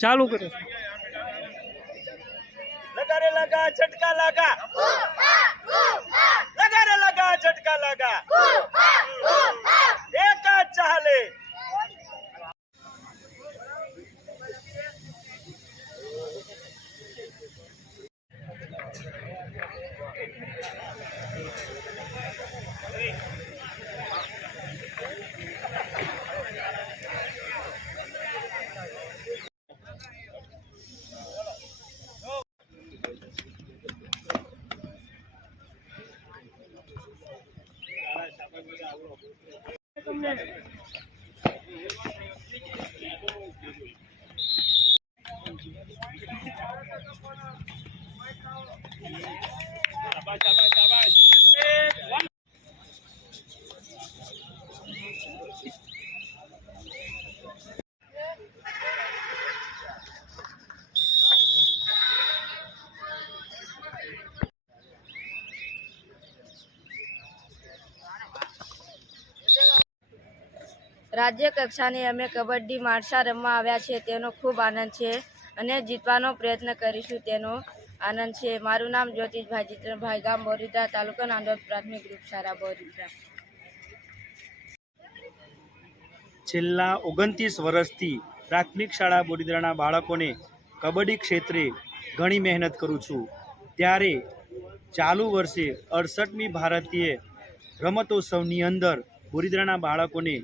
ચાલુ કર્યું લગા રે લગા છટકા લગા. Abaixo, abaixo, abaixo. રાજ્ય કક્ષાની અમે કબડ્ડી માણસા રમવા આવ્યા છે તેનો ખૂબ આનંદ છે અને જીતવાનો પ્રયત્ન કરીશું તેનો આનંદ છે. મારું નામ જ્યોતિષભાઈ જીતનભાઈ ગામ બોરિદ્રા તાલુકા નાંદોદ, પ્રાથમિક ગ્રુપ શાળા, બોરીદ્રા. છેલ્લા ઓગણત્રીસ વર્ષથી પ્રાથમિક શાળા બોરિદ્રાના બાળકોને કબડ્ડી ક્ષેત્રે ઘણી મહેનત કરું છું. ત્યારે ચાલુ વર્ષે અડસઠમી ભારતીય રમતોત્સવની અંદર બોરીદ્રાના બાળકોને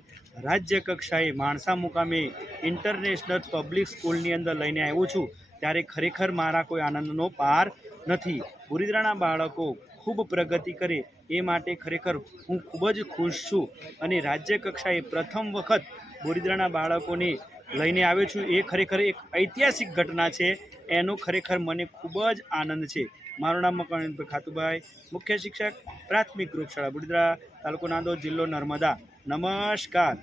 રાજ્ય કક્ષાએ માણસા મુકામે ઇન્ટરનેશનલ પબ્લિક સ્કૂલની અંદર લઈને આવ્યો છું. ત્યારે ખરેખર મારા કોઈ આનંદનો પાર નથી. બોરીદ્રાના બાળકો ખૂબ પ્રગતિ કરે એ માટે ખરેખર હું ખૂબ જ ખુશ છું. અને રાજ્ય કક્ષાએ પ્રથમ વખત બોરીદ્રાના બાળકોને લઈને આવ્યો છું. એ ખરેખર એક ઐતિહાસિક ઘટના છે. એનો ખરેખર મને ખૂબ જ આનંદ છે. મારું નામ મકવાણી ખાતુભાઈ, મુખ્ય શિક્ષક પ્રાથમિક ગ્રુપ શાળા બોરીદ્રા તાલુકો નાંદોદ, જિલ્લો નર્મદા. નમસ્કાર.